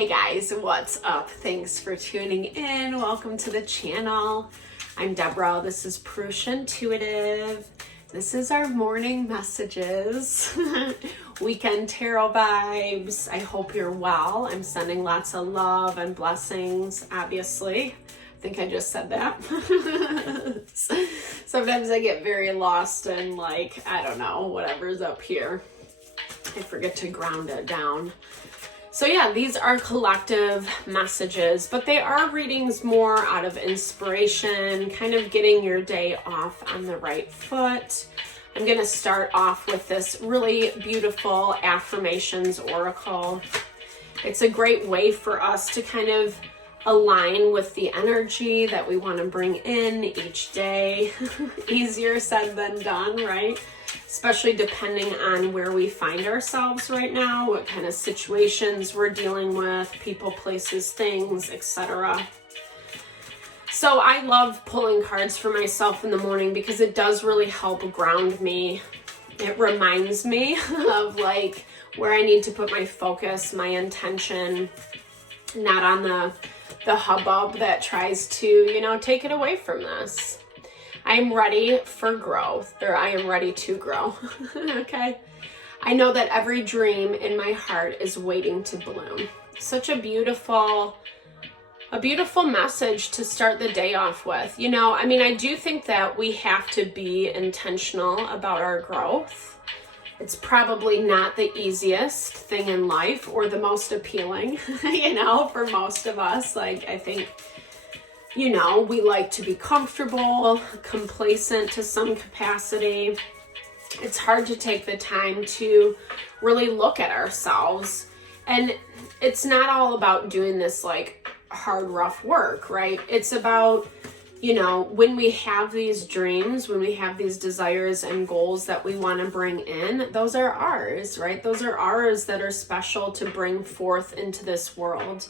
Hey guys, what's up? Thanks for tuning in. Welcome to the channel. I'm Deborah. This is Purusha Intuitive. This is our morning messages, weekend tarot vibes. I hope you're well. I'm sending lots of love and blessings, obviously. I think I just said that. Sometimes I get very lost in I don't know, whatever's up here. I forget to ground it down. So yeah, these are collective messages, but they are readings more out of inspiration, kind of getting your day off on the right foot. I'm going to start off with this really beautiful affirmations oracle. It's a great way for us to kind of align with the energy that we want to bring in each day. Easier said than done, right? Especially depending on where we find ourselves right now, what kind of situations we're dealing with, people, places, things, etc. So I love pulling cards for myself in the morning because it does really help ground me. It reminds me of where I need to put my focus, my intention, not on the hubbub that tries to, take it away from this. I'm ready for growth, or I am ready to grow, okay? I know that every dream in my heart is waiting to bloom. Such a beautiful message to start the day off with. I do think that we have to be intentional about our growth. It's probably not the easiest thing in life or the most appealing, for most of us. I think we like to be comfortable, complacent to some capacity. It's hard to take the time to really look at ourselves. And it's not all about doing this hard, rough work, right? It's about, when we have these dreams, when we have these desires and goals that we want to bring in, those are ours, right? Those are ours that are special to bring forth into this world.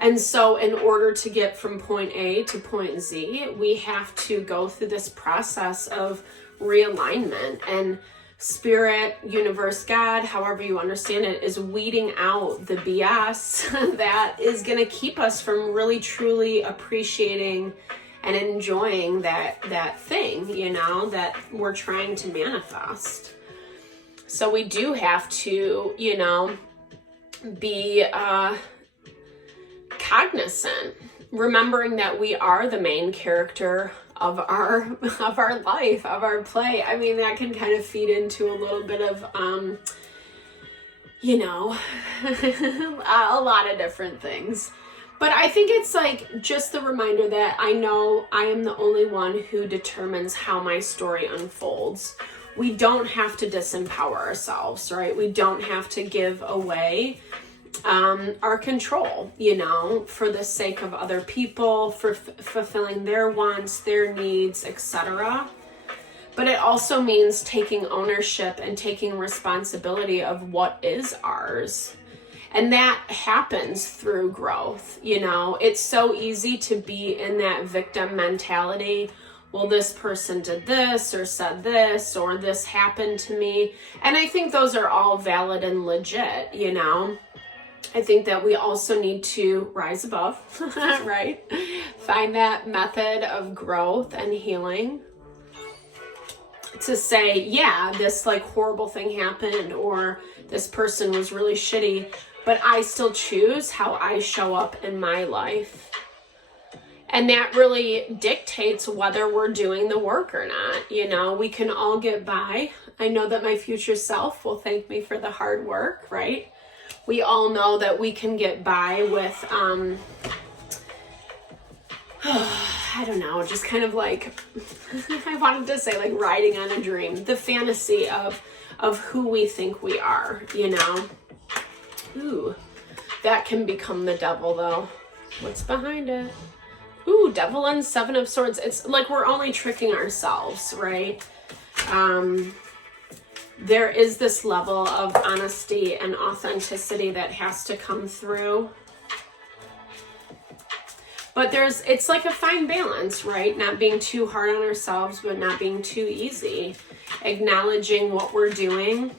And so in order to get from point A to point Z, we have to go through this process of realignment, and spirit, universe, God, however you understand it, is weeding out the BS that is going to keep us from really truly appreciating and enjoying that thing, that we're trying to manifest. So we do have to, be cognizant, remembering that we are the main character of our life, of our play. That can kind of feed into a little bit of a lot of different things. But I think it's just the reminder that I know I am the only one who determines how my story unfolds. We don't have to disempower ourselves, right? We don't have to give away our control, for the sake of other people, for fulfilling their wants, their needs, etc. But it also means taking ownership and taking responsibility of what is ours. And that happens through growth. It's so easy to be in that victim mentality. Well, this person did this or said this, or this happened to me. And I think those are all valid and legit, I think that we also need to rise above, right? Find that method of growth and healing to say, yeah, this horrible thing happened, or this person was really shitty, but I still choose how I show up in my life. And that really dictates whether we're doing the work or not. We can all get by. I know that my future self will thank me for the hard work, right? We all know that we can get by with, I don't know, just kind of I wanted to say riding on a dream, the fantasy of who we think we are, Ooh, that can become the devil though. What's behind it? Ooh, Devil and Seven of Swords. It's we're only tricking ourselves, right? There is this level of honesty and authenticity that has to come through. But it's a fine balance, right? Not being too hard on ourselves, but not being too easy. Acknowledging what we're doing,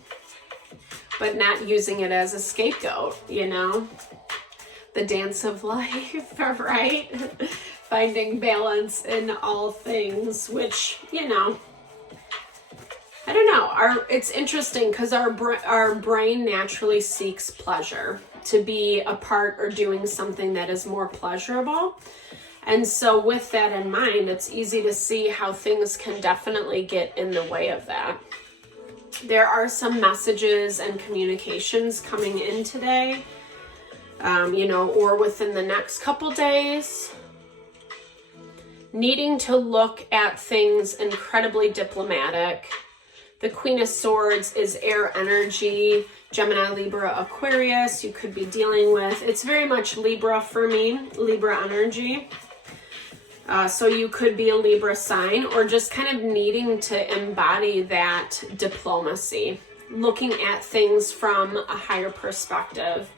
but not using it as a scapegoat, the dance of life, right? Finding balance in all things, which, you know, I don't know. It's interesting because our brain naturally seeks pleasure, to be a part or doing something that is more pleasurable. And so with that in mind, it's easy to see how things can definitely get in the way of that. There are some messages and communications coming in today, you know, or within the next couple days, needing to look at things incredibly diplomatic. The Queen of Swords is air energy, Gemini, Libra, Aquarius, you could be dealing with. It's very much Libra for me, Libra energy. So you could be a Libra sign, or just kind of needing to embody that diplomacy, looking at things from a higher perspective.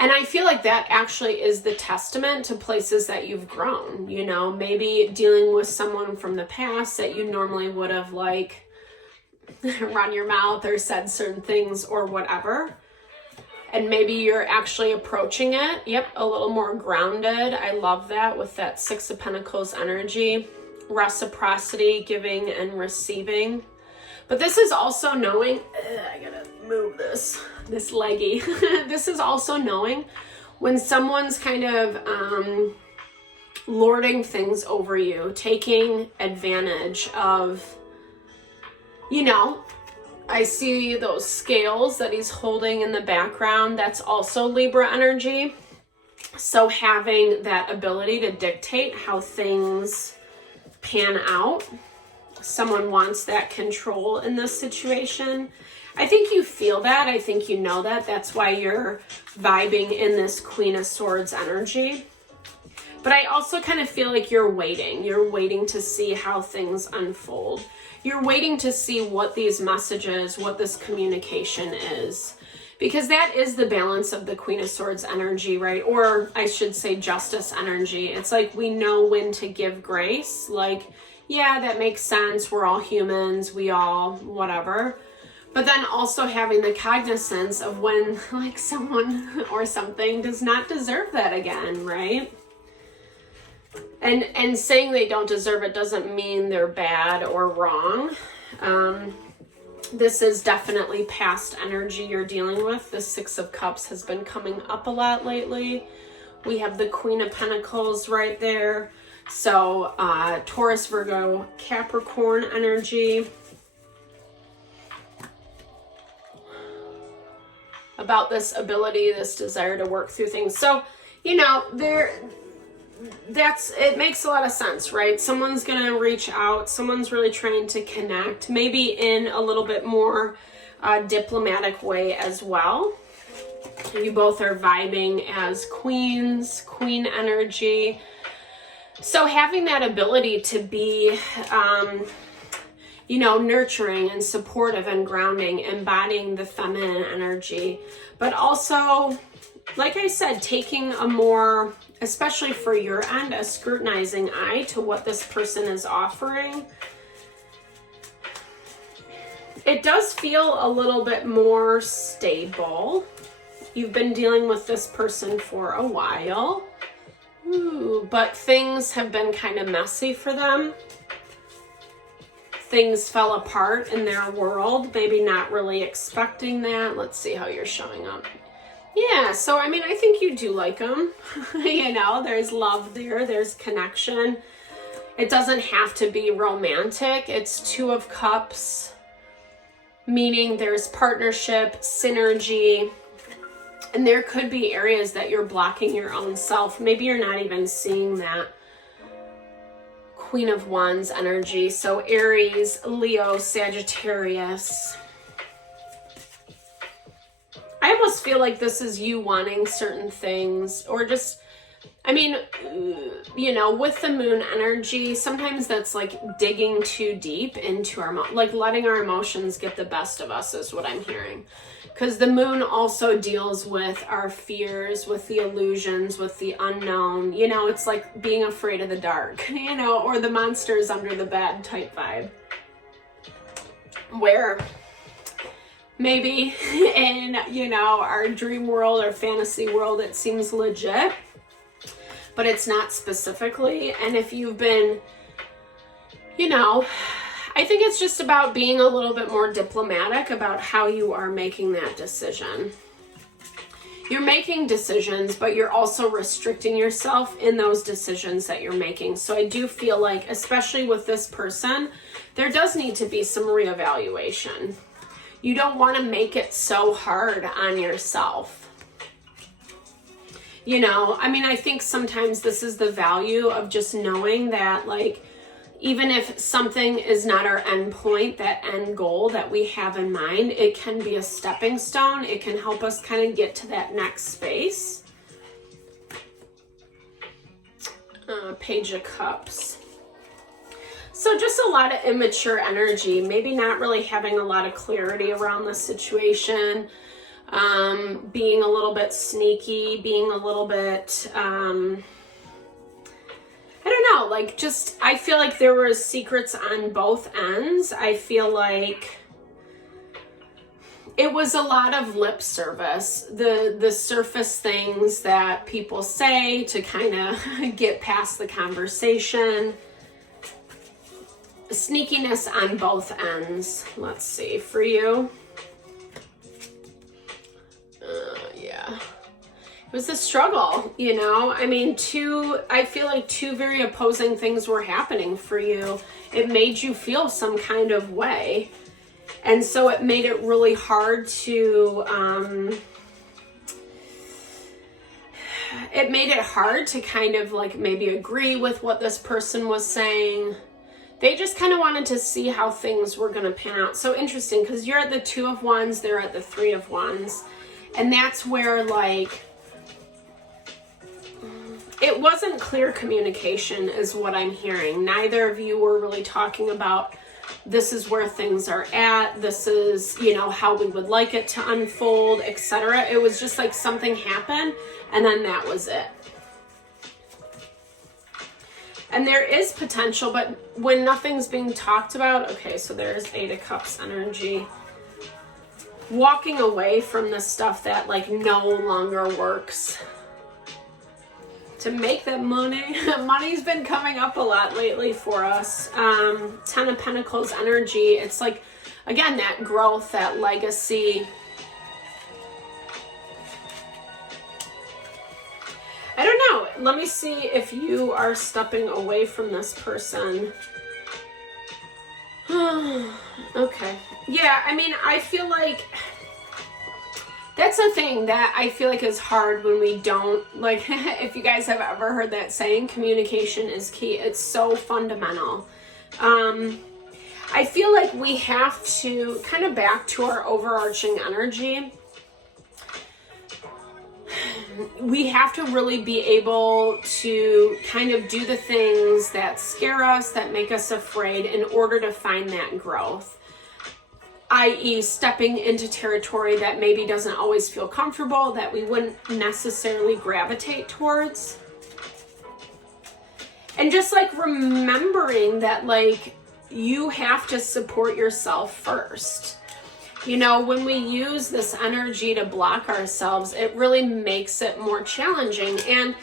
And I feel like that actually is the testament to places that you've grown, you know, maybe dealing with someone from the past that you normally would have like run your mouth or said certain things or whatever. And maybe you're actually approaching it, yep, a little more grounded. I love that with that Six of Pentacles energy, reciprocity, giving and receiving. But this is also knowing, I gotta move this leggy. This is also knowing when someone's kind of lording things over you, taking advantage of, you know, I see those scales that he's holding in the background. That's also Libra energy. So having that ability to dictate how things pan out. Someone wants that control in this situation. I think you feel that. I think you know that. That's why you're vibing in this Queen of Swords energy. But I also kind of feel like you're waiting. You're waiting to see how things unfold. You're waiting to see what these messages, what this communication is. Because that is the balance of the Queen of Swords energy, right? Or I should say justice energy. It's like we know when to give grace. Like, yeah, that makes sense. We're all humans. We all whatever. But then also having the cognizance of when like someone or something does not deserve that again, right? And saying they don't deserve it doesn't mean they're bad or wrong. This is definitely past energy you're dealing with. The Six of Cups has been coming up a lot lately. We have the Queen of Pentacles right there. So Taurus, Virgo, Capricorn energy. About this ability, this desire to work through things. So, you know, it makes a lot of sense, right? Someone's gonna reach out, someone's really trying to connect, maybe in a little bit more diplomatic way as well. You both are vibing as queens, queen energy. So having that ability to be, you know, nurturing and supportive and grounding, embodying the feminine energy, but also, like I said, taking a more, especially for your end, a scrutinizing eye to what this person is offering. It does feel a little bit more stable. You've been dealing with this person for a while. Ooh, but things have been kind of messy for them. Things fell apart in their world, maybe not really expecting that. Let's see how you're showing up. Yeah, so I mean, I think you do like them. You know, there's love there, there's connection. It doesn't have to be romantic. It's Two of Cups, meaning there's partnership, synergy, and there could be areas that you're blocking your own self. Maybe you're not even seeing that. Queen of Wands energy. So Aries, Leo, Sagittarius. I almost feel like this is you wanting certain things, or just, I mean, you know, with the moon energy, sometimes that's like digging too deep into our, like letting our emotions get the best of us is what I'm hearing. Because the moon also deals with our fears, with the illusions, with the unknown. You know, it's like being afraid of the dark, you know, or the monsters under the bed type vibe. Where maybe in, you know, our dream world or fantasy world, it seems legit, but it's not specifically. And if you've been, you know, I think it's just about being a little bit more diplomatic about how you are making that decision. You're making decisions, but you're also restricting yourself in those decisions that you're making. So I do feel like, especially with this person, there does need to be some reevaluation. You don't want to make it so hard on yourself. You know, I mean, I think sometimes this is the value of just knowing that, like, even if something is not our end point, that end goal that we have in mind, it can be a stepping stone. It can help us kind of get to that next space. Page of Cups. So just a lot of immature energy, maybe not really having a lot of clarity around the situation, being a little bit sneaky, being a little bit, I don't know, like, just, I feel like there were secrets on both ends. I feel like it was a lot of lip service, the surface things that people say to kind of get past the conversation. Sneakiness on both ends. Let's see, for you. Yeah. It was a struggle, you know? I mean, I feel like two very opposing things were happening for you. It made you feel some kind of way. And so it made it really hard to, kind of like maybe agree with what this person was saying. They just kind of wanted to see how things were going to pan out. So interesting, because you're at the Two of Wands, they're at the Three of Wands. And that's where, like, it wasn't clear communication is what I'm hearing. Neither of you were really talking about, this is where things are at, this is, you know, how we would like it to unfold, etc. It was just like something happened and then that was it. And there is potential, but when nothing's being talked about, okay, so there's Eight of Cups energy. Walking away from the stuff that, like, no longer works. To make that money. Money's been coming up a lot lately for us. Ten of Pentacles energy. It's like, again, that growth, that legacy. I don't know. Let me see if you are stepping away from this person. Okay. Yeah, I mean, I feel like that's a thing that I feel like is hard when we don't, like, if you guys have ever heard that saying, communication is key. It's so fundamental. I feel like we have to, kind of back to our overarching energy, we have to really be able to kind of do the things that scare us, that make us afraid, in order to find that growth. I.e. stepping into territory that maybe doesn't always feel comfortable, that we wouldn't necessarily gravitate towards. And just, like, remembering that, like, you have to support yourself first. You know, when we use this energy to block ourselves, it really makes it more challenging. And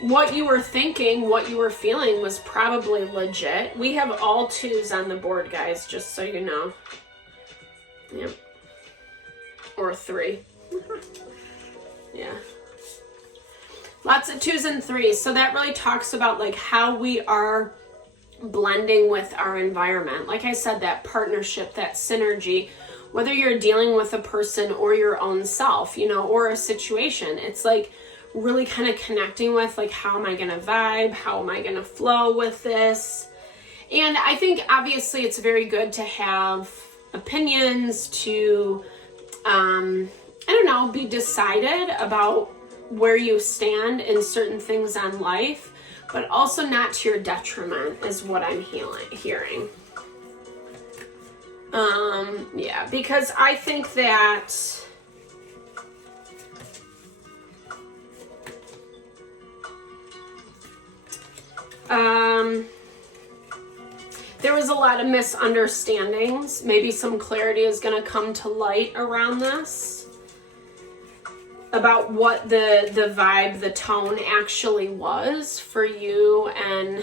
what you were thinking, what you were feeling was probably legit. We have all twos on the board, guys, just so you know. Yep. Or three. Yeah. Lots of twos and threes. So that really talks about, like, how we are blending with our environment. Like I said, that partnership, that synergy, whether you're dealing with a person or your own self, you know, or a situation, it's like really kind of connecting with, like, how am I going to vibe? How am I going to flow with this? And I think obviously it's very good to have opinions, to, I don't know, be decided about where you stand in certain things on life, but also not to your detriment is what I'm hearing. Yeah, because I think that there was a lot of misunderstandings. Maybe some clarity is going to come to light around this about what the vibe, the tone actually was for you. And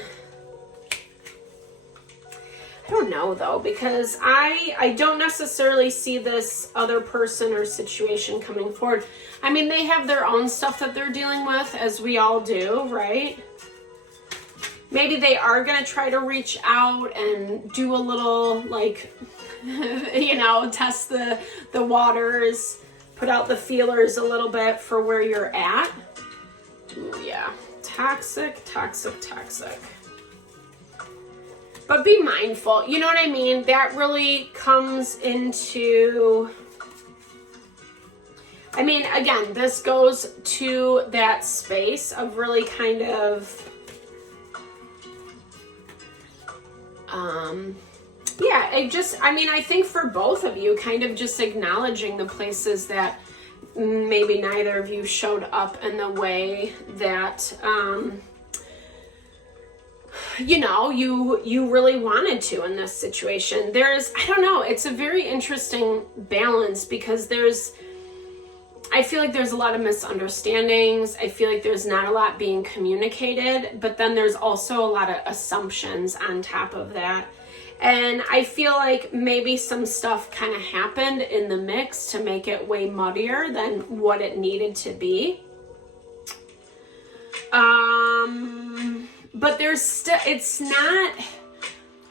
I don't know though, because I don't necessarily see this other person or situation coming forward. I mean, they have their own stuff that they're dealing with, as we all do, right? Maybe they are going to try to reach out and do a little, like, you know, test the waters, put out the feelers a little bit for where you're at. Ooh, yeah. Toxic, toxic, toxic. But be mindful. You know what I mean? That really comes into... I mean, again, this goes to that space of really kind of... yeah, I think for both of you, kind of just acknowledging the places that maybe neither of you showed up in the way that, you know, you really wanted to in this situation. I don't know, it's a very interesting balance, because I feel like there's a lot of misunderstandings. I feel like there's not a lot being communicated, but then there's also a lot of assumptions on top of that. And I feel like maybe some stuff kind of happened in the mix to make it way muddier than what it needed to be. But it's not,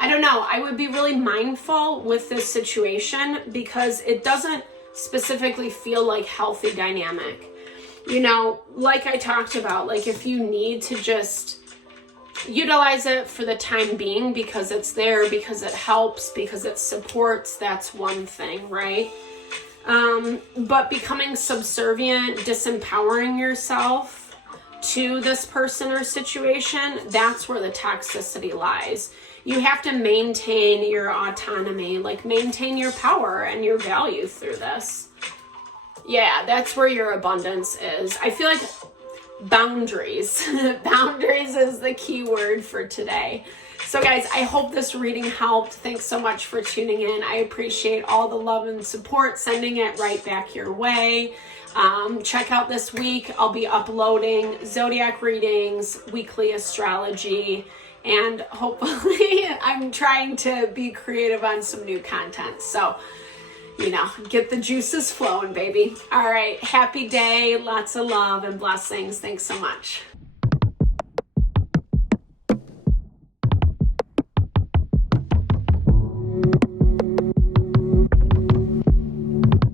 I don't know, I would be really mindful with this situation, because it doesn't specifically feel like healthy dynamic. You know, like I talked about, like if you need to just utilize it for the time being because it's there, because it helps, because it supports, that's one thing, right? But becoming subservient, disempowering yourself to this person or situation, that's where the toxicity lies. You have to maintain your autonomy, like maintain your power and your value through this. Yeah, that's where your abundance is. I feel like boundaries. Boundaries is the key word for today. So guys, I hope this reading helped. Thanks so much for tuning in. I appreciate all the love and support, sending it right back your way. Check out this week. I'll be uploading zodiac readings, weekly astrology, and hopefully I'm trying to be creative on some new content. So, you know, get the juices flowing, baby. All right. Happy day. Lots of love and blessings. Thanks so much.